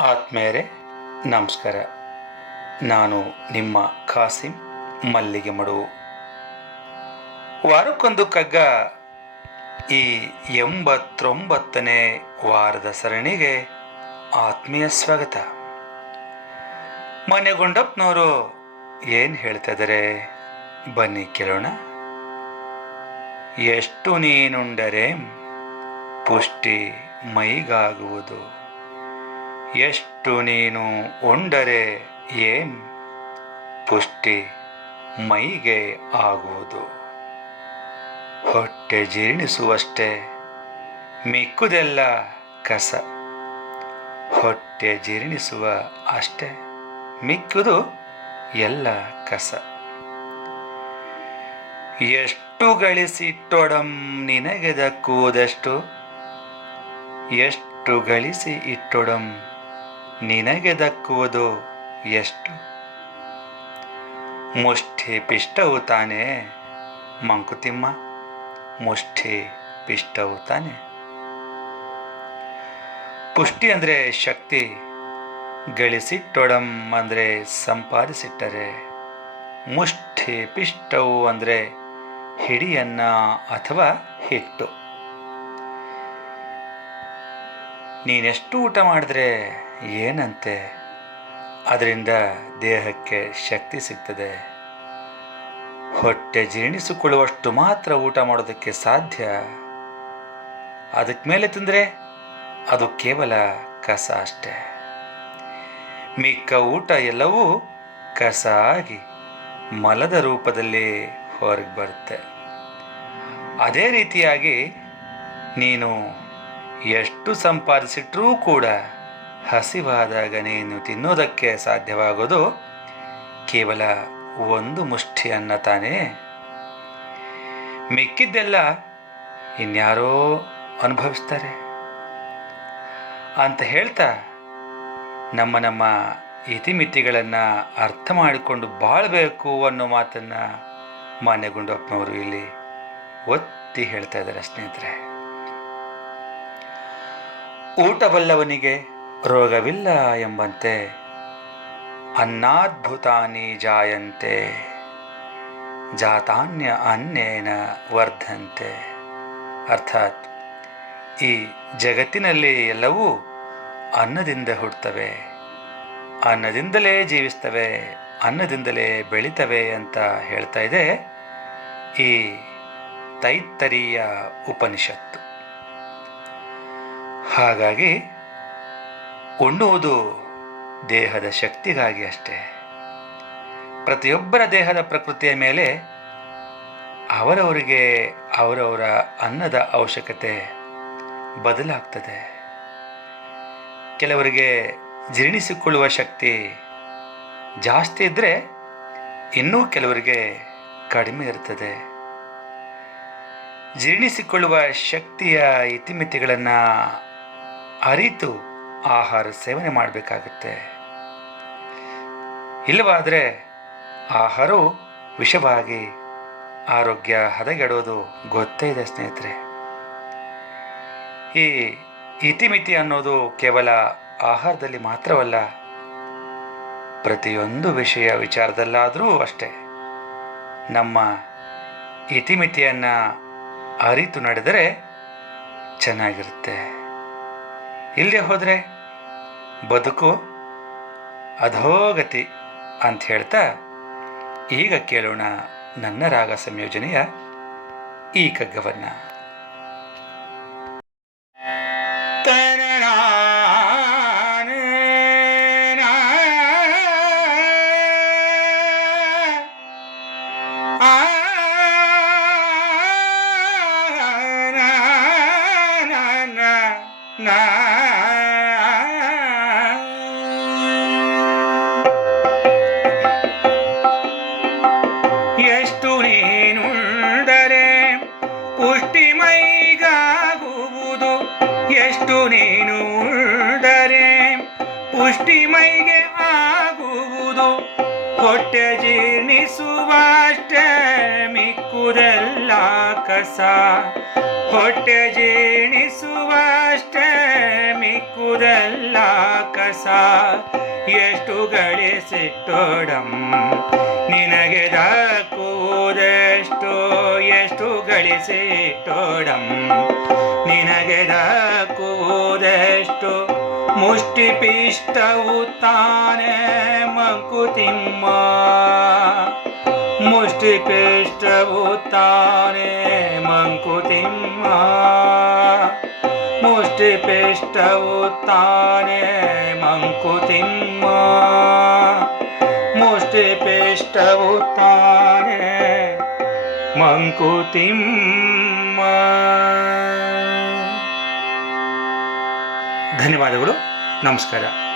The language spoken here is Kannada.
ಆತ್ಮೇರೆ ನಮಸ್ಕಾರ. ನಾನು ನಿಮ್ಮ ಖಾಸಿಂ ಮಲ್ಲಿಗೆ ಮಡು ವಾರಕ್ಕೊಂದು ಕಗ್ಗ ಈ ಎಂಬತ್ತೊಂಬತ್ತನೇ ವಾರದ ಸರಣಿಗೆ ಆತ್ಮೀಯ ಸ್ವಾಗತ. ಮನೆ ಗುಂಡಪ್ಪನವರು ಏನು ಹೇಳ್ತಾ ಬನ್ನಿ ಕೇಳೋಣ. ಎಷ್ಟು ನೀನುಂಡರೆ ಪುಷ್ಟಿ ಮೈಗಾಗುವುದು. ಎಷ್ಟು ನೀನು ಉಂಡರೆ ಏನ್ ಪುಷ್ಟಿ ಮೈಗೆ ಆಗುವುದು? ಹೊಟ್ಟೆ ಜೀರ್ಣಿಸುವಷ್ಟೇ ಮಿಕ್ಕುದೆಲ್ಲ ಕಸ. ಹೊಟ್ಟೆ ಜೀರ್ಣಿಸುವ ಅಷ್ಟೇ ಮಿಕ್ಕುದು ಎಲ್ಲ ಕಸ. ಎಷ್ಟು ಗಳಿಸಿಟ್ಟೊಡಂ ನಿನಗೆ ದಕ್ಕುವುದಷ್ಟು? ಎಷ್ಟು ಗಳಿಸಿ ಇಟ್ಟೊಡಂ ನಿನಗೆ ದಕ್ಕುವುದು ಎಷ್ಟು? ಮುಷ್ಠಿ ಪಿಷ್ಟವು ತಾನೇ ಮಂಕುತಿಮ್ಮ, ಮುಷ್ಠಿ ಪಿಷ್ಟವು ತಾನೆ. ಪುಷ್ಟಿ ಅಂದರೆ ಶಕ್ತಿ, ಗಳಿಸಿಟ್ಟೊಡಂ ಅಂದರೆ ಸಂಪಾದಿಸಿಟ್ಟರೆ. ಮುಷ್ಠಿ ಪಿಷ್ಟವು ಅಂದರೆ ಹಿಡಿಯನ್ನ ಅಥವಾ ಹಿಟ್ಟು. ನೀನೆಷ್ಟು ಊಟ ಮಾಡಿದ್ರೆ ಏನಂತೆ? ಅದರಿಂದ ದೇಹಕ್ಕೆ ಶಕ್ತಿ ಸಿಗ್ತದೆ. ಹೊಟ್ಟೆ ಜೀರ್ಣಿಸಿಕೊಳ್ಳುವಷ್ಟು ಮಾತ್ರ ಊಟ ಮಾಡೋದಕ್ಕೆ ಸಾಧ್ಯ. ಅದಕ್ಕೆ ಮೇಲೆ ತಿಂದರೆ ಅದು ಕೇವಲ ಕಸ ಅಷ್ಟೆ. ಮಿಕ್ಕ ಊಟ ಎಲ್ಲವೂ ಕಸ ಆಗಿ ಮಲದ ರೂಪದಲ್ಲಿ ಹೊರಗೆ ಬರುತ್ತೆ. ಅದೇ ರೀತಿಯಾಗಿ ನೀನು ಎಷ್ಟು ಸಂಪಾದಿಸಿಟ್ರೂ ಕೂಡ ಹಸಿವಾದಾಗ ನೀನು ತಿನ್ನೋದಕ್ಕೆ ಸಾಧ್ಯವಾಗೋದು ಕೇವಲ ಒಂದು ಮುಷ್ಟಿ ಅನ್ನ ತಾನೇ. ಮಿಕ್ಕಿದ್ದೆಲ್ಲ ಇನ್ಯಾರೋ ಅನುಭವಿಸ್ತಾರೆ. ಅಂತ ಹೇಳ್ತಾ ನಮ್ಮ ನಮ್ಮ ಇತಿಮಿತಿಗಳನ್ನು ಅರ್ಥ ಮಾಡಿಕೊಂಡು ಬಾಳಬೇಕು ಅನ್ನೋ ಮಾತನ್ನು ಮಾನ್ಯ ಗುಂಡಪ್ಪನವರು ಇಲ್ಲಿ ಒತ್ತಿ ಹೇಳ್ತಾ ಇದ್ದಾರೆ ಸ್ನೇಹಿತರೆ. ಊಟಬಲ್ಲವನಿಗೆ ರೋಗವಿಲ್ಲ ಎಂಬಂತೆ, ಅನ್ನಾದ್ಭುತಾನಿ ಜಾಯಂತೆ, ಜಾತಾನ್ಯ ಅನ್ನೇನ ವರ್ಧಂತೆ. ಅರ್ಥಾತ್, ಈ ಜಗತ್ತಿನಲ್ಲಿ ಎಲ್ಲವೂ ಅನ್ನದಿಂದ ಹುಡ್ತವೆ, ಅನ್ನದಿಂದಲೇ ಜೀವಿಸ್ತವೆ, ಅನ್ನದಿಂದಲೇ ಬೆಳಿತವೆ ಅಂತ ಹೇಳ್ತಾ ಇದೆ ಈ ತೈತ್ತರೀಯ ಉಪನಿಷತ್ತು. ಹಾಗಾಗಿ ಉಣ್ಣುವುದು ದೇಹದ ಶಕ್ತಿಗಾಗಿ ಅಷ್ಟೇ. ಪ್ರತಿಯೊಬ್ಬರ ದೇಹದ ಪ್ರಕೃತಿಯ ಮೇಲೆ ಅವರವರಿಗೆ ಅವರವರ ಅನ್ನದ ಅವಶ್ಯಕತೆ ಬದಲಾಗ್ತದೆ. ಕೆಲವರಿಗೆ ಜೀರ್ಣಿಸಿಕೊಳ್ಳುವ ಶಕ್ತಿ ಜಾಸ್ತಿ ಇದ್ದರೆ ಇನ್ನೂ ಕೆಲವರಿಗೆ ಕಡಿಮೆ ಇರ್ತದೆ. ಜೀರ್ಣಿಸಿಕೊಳ್ಳುವ ಶಕ್ತಿಯ ಇತಿಮಿತಿಗಳನ್ನು ಅರಿತು ಆಹಾರ ಸೇವನೆ ಮಾಡಬೇಕಾಗುತ್ತೆ. ಇಲ್ಲವಾದರೆ ಆಹಾರವು ವಿಷವಾಗಿ ಆರೋಗ್ಯ ಹದಗೆಡೋದು ಗೊತ್ತೇ ಇದೆ ಸ್ನೇಹಿತರೆ. ಈ ಇತಿಮಿತಿ ಅನ್ನೋದು ಕೇವಲ ಆಹಾರದಲ್ಲಿ ಮಾತ್ರವಲ್ಲ, ಪ್ರತಿಯೊಂದು ವಿಷಯ ವಿಚಾರದಲ್ಲಾದರೂ ಅಷ್ಟೇ. ನಮ್ಮ ಇತಿಮಿತಿಯನ್ನು ಅರಿತು ನಡೆದರೆ ಚೆನ್ನಾಗಿರುತ್ತೆ. ಇಲ್ಲದೆ ಹೋದರೆ ಬದುಕು ಅಧೋಗತಿ ಅಂತ ಹೇಳ್ತಾ ಈಗ ಕೇಳೋಣ ನನ್ನ ರಾಗ ಸಂಯೋಜನೆಯ ಈ ಕಗ್ಗವನ್ನು ಎಷ್ಟು ಪುಷ್ಟಿ ಮೈಗೆ ಆಗುವುದು? ಹೊಟ್ಟೆ ಜೀರ್ಣಿಸುವಷ್ಟೇ ಮಿಕ್ಕುದೆಲ್ಲ ಕಸ. ಹೊಟ್ಟೆ ಜೀರ್ಣಿಸುವಷ್ಟೇ ಮಿಕ್ಕುದೆಲ್ಲ ಕಸ. ಎಷ್ಟು ಗಳಿಸಿಟ್ಟೋಡಂ? ನಿನಗೆ ದಕ್ಕುವುದೆಷ್ಟು? ಎಷ್ಟು ಗಳಿಸಿಟ್ಟೋಡಂ? ನಿನಗೆ ದಕ್ಕುವುದೆಷ್ಟು? ಮುಷ್ಟಿ ಪಿಷ್ಟವು ತಾನೇ ಮಂಕುತಿಮ್ಮ. ಮುಷ್ಟಿ ಪಿಷ್ಟವು ತಾನೇ ಮಂಕುತಿಮ್ಮ. ಮುಷ್ಟಿ ಪಿಷ್ಟವು ತಾನೇ ಮಂಕುತಿಮ್ಮ. ಮುಷ್ಟಿ ಪಿಷ್ಟವು ತಾನೇ ಮಂಕುತಿಮ್ಮ. ಧನ್ಯವಾದಗಳು. ನಮಸ್ಕಾರ.